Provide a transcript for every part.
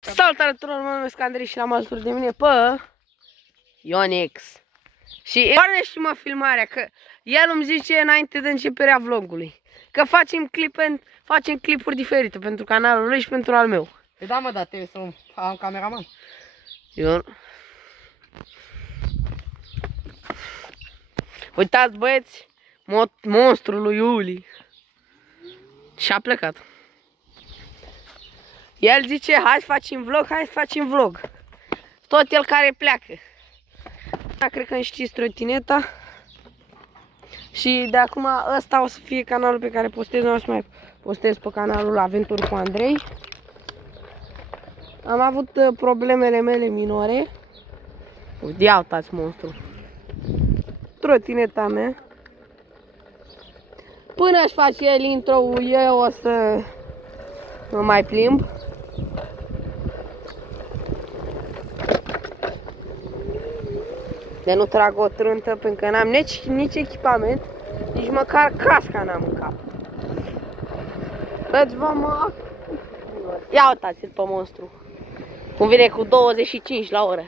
Salutare tuturor, mă numesc Andrei și l-am alături de mine pe Ionix. Și pornește-mă filmarea, că el îmi zice înainte de începerea vlogului că facem clipuri diferite pentru canalul lui și pentru al meu. Păi da, mă, dar trebuie să am cameraman. Uitați, băieți, monstrul lui Iuli și-a plecat. El zice, hai să facem vlog, Tot el care pleacă. Cred că îmi știți trotineta. Și de acum ăsta o să fie canalul pe care postez, nu o să mai postez pe canalul Aventuri cu Andrei. Am avut problemele mele minore. Ia uitați monstru. Trotineta mea. Până aș face el intro-ul, eu o să mă mai plimb. De nu trag o trântă, pentru că n-am nici echipament, nici măcar casca n-am în cap. Deci mă... Ia uitați-l pe monstru. Cum vine cu 25 la oră.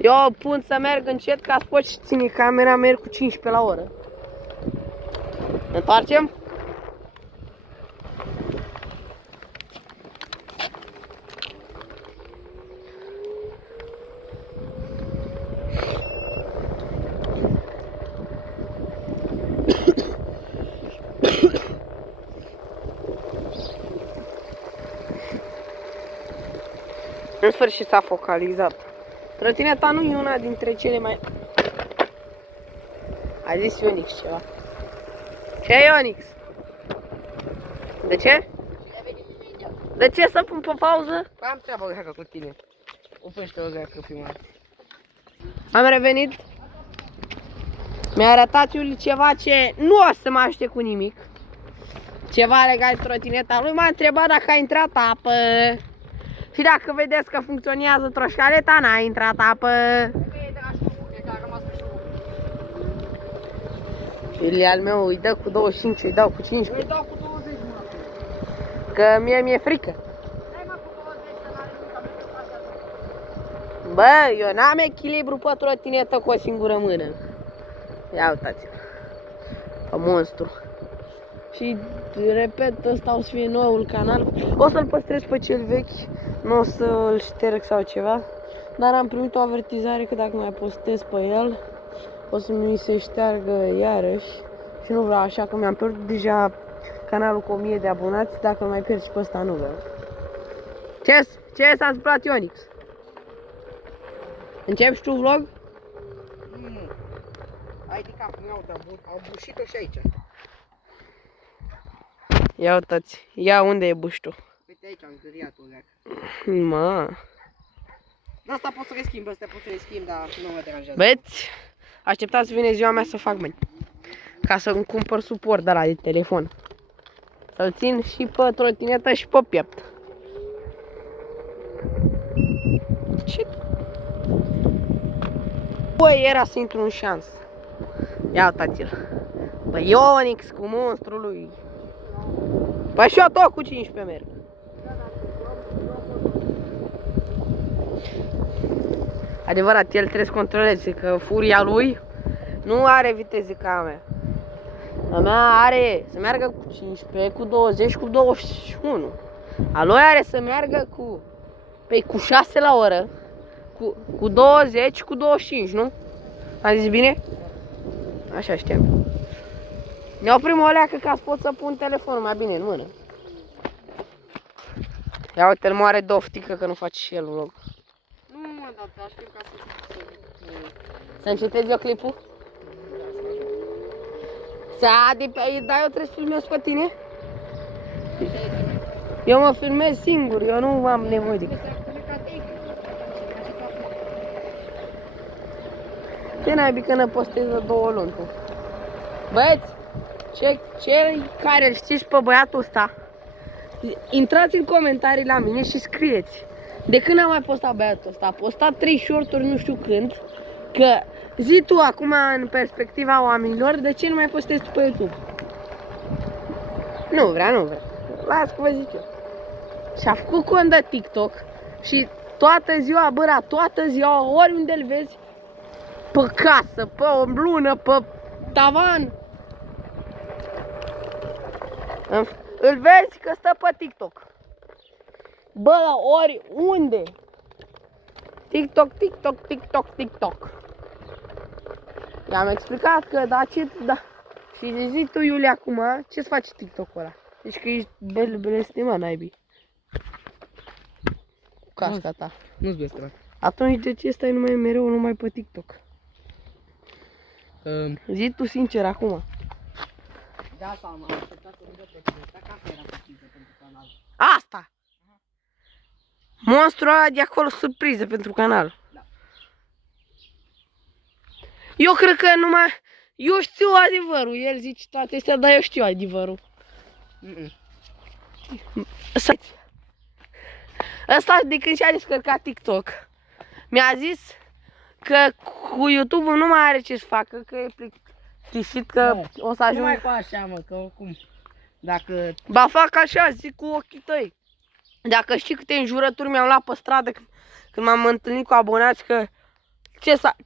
Eu pun să merg încet ca să poți ține camera, merg cu 15 la oră. Ne întoarcem? În sfârșit s-a focalizat. Trotineta nu e una dintre cele mai... A zis Ionix ceva. Ce e Ionix? De ce? De ce să pun pe pauză? Păi am treabă greacă cu tine. Oprește o greacă prima. Am revenit. Mi-a arătat Iuli ceva ce nu o să mă ajute cu nimic. Ceva legat de trotineta lui. M-a întrebat dacă a intrat apă. Și dacă vedeți că funcționează troșcaleta, n-a intrat apă. Iuli al meu îi dă cu 25, îi dau cu 15. Îi dau cu 20, mă. Că mie mi-e frică. Hai mă cu 20 să n-are nimic. Bă, eu n-am echilibru pe trotinetă cu o singură mână. Ia uitați-l. Pe monstru. Și repet, ăsta o să fie noul canal. O să-l păstrez pe cel vechi. Nu o să-l șterg sau ceva. Dar am primit o avertizare că dacă mai postez pe el, o să mi se șteargă iarăși. Și nu vreau, așa că mi-am pierdut deja canalul cu 1000 de abonați. Dacă mai pierd și pe ăsta, nu vreau. Ce s-a întâmplat, Ionix? Începi tu vlog? Nu. Hai de cap, nu iau, am bușit-o și aici. Ia uitați, ia unde e buștul. Uite aici am zăriat-o greacă. Mă. De asta pot să le schimb, astea pot să le schimb, dar nu mă deranjează. Băieți, așteptați să vine ziua mea să fac bani. Ca să-mi cumpăr suport de la de telefon. Să-l țin și pe trotinetă și pe piept. Și... Băi, era să intru în șans. Ia uitați-l. Băi, Ionix cu monstrul lui. Păi și eu tot cu 15 merg. Adevărat, el trebuie să controleze că furia lui nu are viteză ca a mea. A mea are să meargă cu 15, cu 20, cu 21. A lui are să meargă cu 6 la oră, cu 20, cu 25, nu? Am zis bine? Așa știam. Ne oprim o leacă ca să pot să pun telefonul mai bine în mână. Ia uite, îl moare doftică că nu face și el vlog. Nu mă, dar aș fi ca să... Să încetezi eu clipul? Dar eu trebuie să filmez pe tine? Eu mă filmez singur, eu nu am nevoie de... Ce naibii că ne postez 2 luni tu? Băieți, cei care îl știți pe băiatul ăsta, intrați în comentarii la mine și scrieți. De când am mai postat băiatul ăsta? A postat 3 short-uri nu știu când. Că zi tu acum în perspectiva oamenilor, de ce nu mai postezi tu pe YouTube? Nu vrea. Las că vă zic eu. Și-a făcut cont de TikTok și toată ziua, bă, toată ziua, oriunde îl vezi, pe casă, pe o lună, pe tavan, îl vezi că stă pe TikTok. Bă, oriunde. TikTok, TikTok, TikTok, TikTok. I-am explicat că da, ce, da. Și zi tu, Iulia, acum, ce-ți face TikTok-ul ăla? Deci că ești belestima, naibii. Casca ta. Nu-ți blestemat. Atunci de ce stai mereu pe TikTok? Zi tu sincer acum. De asta am așteptat să video pe tine. Dacă asta era surpriză pentru canal. Asta! Monstrul ăla de acolo, surpriză pentru canal. Da. Eu cred că numai... Eu știu adevărul. El zice toate astea, dar eu știu adevărul. Ăsta de când și-a descărcat TikTok mi-a zis că cu YouTube-ul nu mai are ce să facă, că e plictisit, că o să ajung... Nu mai faci așa, mă, că oricum, dacă... Ba fac așa, zic cu ochii tăi. Dacă știi câte înjurături mi-am luat pe stradă când m-am întâlnit cu abonați, că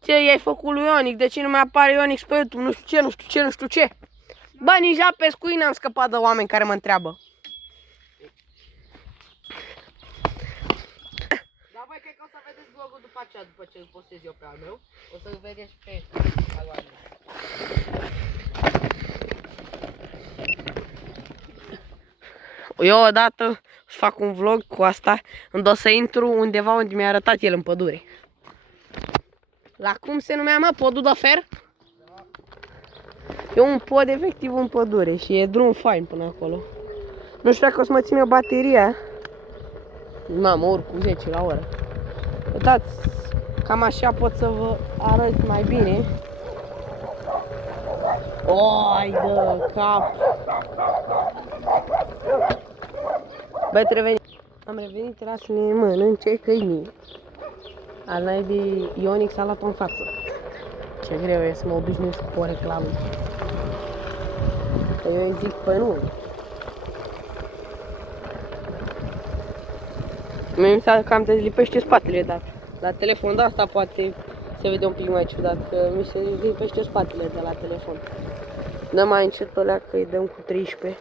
ce i-ai făcut lui Ionic, de ce nu mai apare Ionic pe YouTube, nu știu ce. Bă, nici la pescuit n-am scăpat de oameni care mă întreabă. Dar voi cred că o să vedeți vlogul după aceea, după ce îl postez eu pe al meu. O să-l vedeți pe al meu. Eu odată să fac un vlog cu asta, îmi o să intru undeva unde mi-a arătat el în pădure. La cum se numea, mă? Podul de fer? Da. E un pod efectiv în pădure și e drum fain până acolo. Nu știu dacă o să mă ține bateria. Mamă, urc cu 10 la oră. Uitați, cam așa pot să vă arăt mai bine. Oi, de cap! Băi, am revenit, era să ne mănânce câinii. Al naibii Ionic s-a luat în față. Ce greu e să mă obișnuiesc cu o reclamă. Că eu îi zic pe nu. Mi se cam dezlipește spatele, dar la telefon de asta poate se vede un pic mai ciudat, că mi se dezlipește spatele de la telefon. Dă mai încet pe alea că îi dăm cu 13.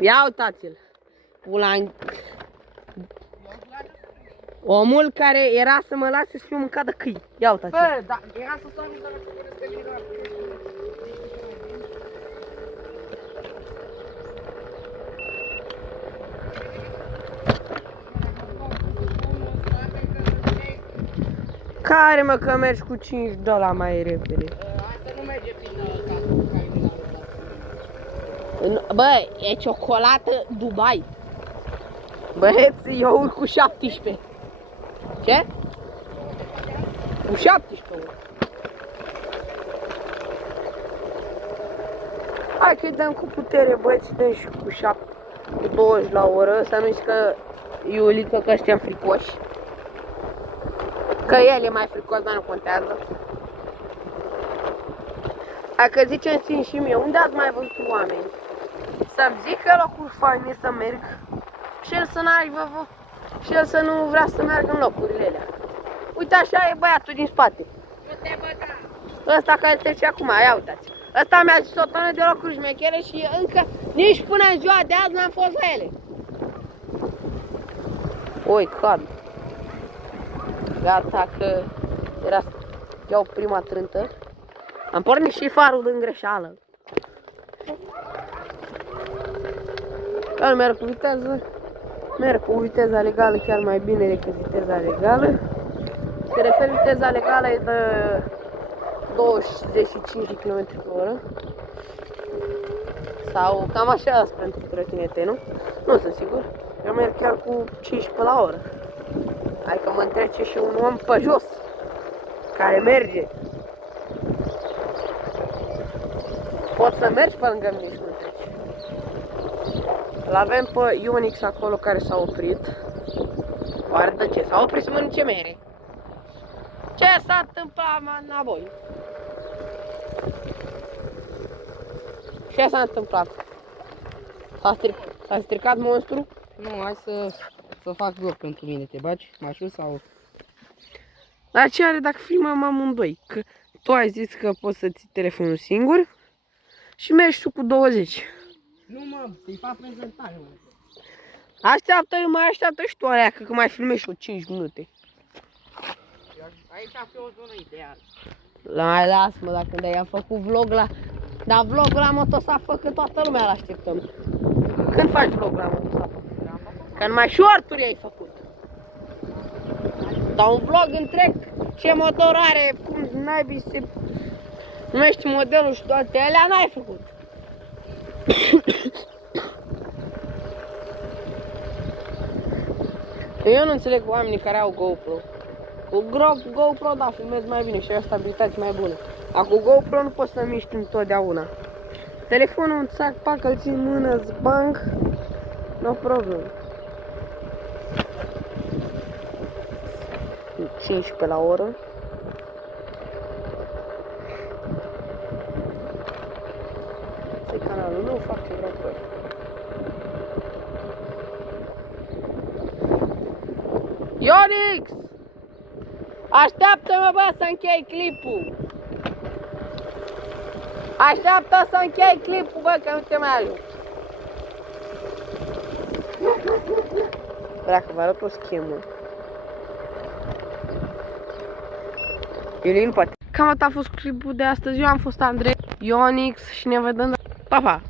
Ia uitați-l! Omul care era să mă lase să fiu mâncat de câini. Ia uitați-l! Bă, da, era să stau de la căpără. Care mă că mergi cu 5 $, mai repede? Asta nu merge prin casă, Bă, e ciocolată Dubai. Băieți, eu urc cu 17. Ce? Cu 17. Hai că-i dăm cu putere, băieți, dăm și cu 7, cu 20 la oră. Să nu zici că Iulică că ăștia fricoși. Că el e mai fricos, dar nu contează. Hai că zicem țin și mie, unde ați mai văzut oameni? Să-mi zică locuri faine să merg și el să n-aibă, și el să nu vrea să meargă în locurile alea. Uite, așa e băiatul din spate. Nu te băga! Ăsta care trece acum, ia uitați. Ăsta mi-a zis o tonă de locuri șmechere și încă nici până în ziua de azi n-am fost la ele. Oi, cad. Gata că era să iau prima trântă. Am pornit și farul din greșeală. Chiar merg cu viteză. Merg cu viteza legală chiar mai bine decât viteza legală. Se refer viteza legală e de 25 de km pe oră. Sau cam așa pentru trotinete, nu? Nu sunt sigur. Eu merg chiar cu 15 la oră. Hai că mă întrece și un om pe jos, care merge. Poți să mergi pe lângă mine și nu treci. L-avem pe Ionix acolo care s-a oprit. Oare de ce? S-a oprit să mănânce mere. Ce s-a întâmplat înapoi? Ce s-a întâmplat? S-a stricat monstru? Nu, hai să fac vlog pentru mine, te bagi? Mașul sau... Dar ce are dacă filmăm amândoi? Că tu ai zis că poți să ții telefonul singur și mergi tu cu 20. Nu mă, să-i fac prezentare, mă. Așteaptă, mai așteaptă și tu alea, că mai filmezi și o 5 minute. Aici ar fi o zonă ideală. Mai las-mă, dacă de-aia făcut vlog la... Dar vlogul la Motosafă, că toată lumea l-așteptăm. Când faci vlog la Motosafă? Că numai short-uri ai făcut. Dar un vlog întreg, ce motor are, cum naibii se numește modelul și toate alea, n-ai făcut. Eu nu înțeleg oamenii care au GoPro. Cu GoPro, da, filmezi mai bine și ai o stabilitate mai bună. Dar cu GoPro nu poți să miști întotdeauna. Telefonul în sac, pac, îl ții în mână, zbang, no problem. 15 la oră. Pe canalul meu fac ce vreau cu el. Ionix! Așteaptă-mă, bă, să închei clipul! Așteaptă să închei clipul, bă, că nu te mai ajut. Dacă vă arăt o schemă. Iulin, poate. Cam atât a fost clipul de astăzi. Eu am fost Andrei, Ionix și ne vedem. Pa, pa!